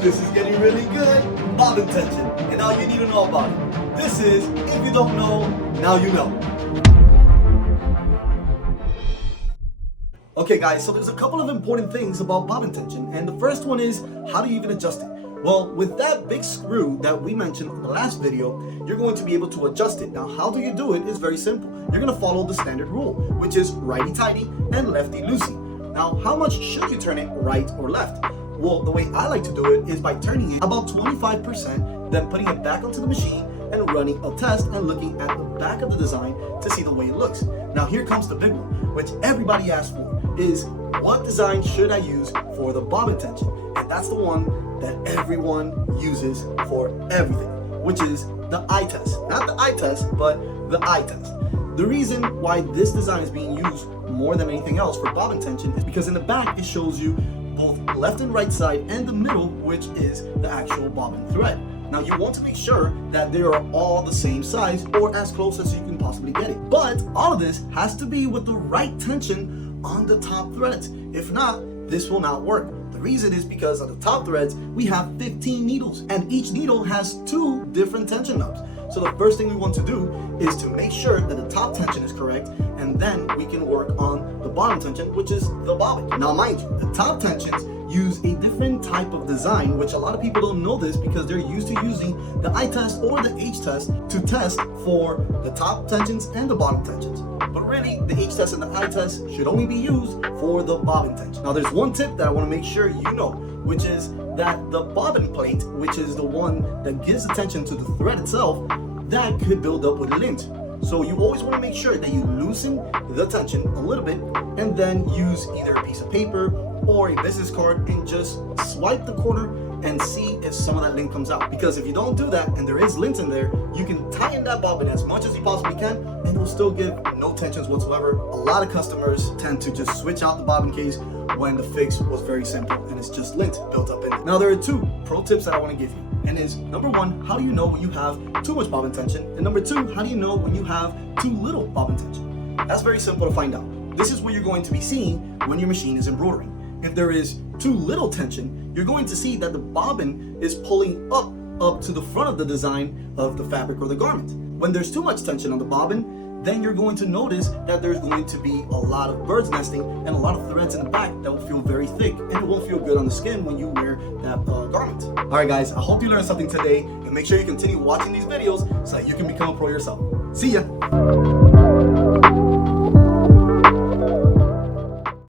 this is getting really good. Bobbin tension, and now you need to know about it. This is, if you don't know, now you know. Okay guys, so there's a couple of important things about bobbin tension, and the first one is, how do you even adjust it? Well, with that big screw that we mentioned in the last video, you're going to be able to adjust it. Now, how do you do it is very simple. You're going to follow the standard rule, which is righty-tighty and lefty-loosey. Now, how much should you turn it right or left? Well, the way I like to do it is by turning it about 25%, then putting it back onto the machine and running a test and looking at the back of the design to see the way it looks. Now, here comes the big one, which everybody asks for, is what design should I use for the bobbin tension? And that's the one that everyone uses for everything, which is the eye test. Not the eye test, but the eye test. The reason why this design is being used more than anything else for bobbin tension is because in the back it shows you both left and right side and the middle, which is the actual bobbin thread. Now you want to make sure that they are all the same size or as close as you can possibly get it. But all of this has to be with the right tension on the top threads. If not, this will not work. The reason is because on the top threads, we have 15 needles and each needle has 2 different tension knobs. So the first thing we want to do is to make sure that the top tension is correct, and then we can work on the bottom tension, which is the bobbin. Now mind you, the top tensions use a different type of design, which a lot of people don't know this because they're used to using the eye test or the H test to test for the top tensions and the bottom tensions. But really, the H test and the eye test should only be used for the bobbin tension. Now there's one tip that I want to make sure you know, which is that the bobbin plate, which is the one that gives the tension to the thread itself, that could build up with lint. So you always want to make sure that you loosen the tension a little bit and then use either a piece of paper or a business card and just swipe the corner and see if some of that lint comes out. Because if you don't do that and there is lint in there, you can tighten that bobbin as much as you possibly can and it will still give no tensions whatsoever. A lot of customers tend to just switch out the bobbin case when the fix was very simple and it's just lint built up in it. Now there are 2 pro tips that I want to give you, and is number 1, how do you know when you have too much bobbin tension? And number 2, how do you know when you have too little bobbin tension? That's very simple to find out. This is what you're going to be seeing when your machine is embroidering. If there is too little tension, you're going to see that the bobbin is pulling up to the front of the design of the fabric or the garment. When there's too much tension on the bobbin, then you're going to notice that there's going to be a lot of bird's nesting and a lot of threads in the back that will feel very thick, and it won't feel good on the skin when you wear that garment. Alright guys, I hope you learned something today, and make sure you continue watching these videos so that you can become a pro yourself. See ya!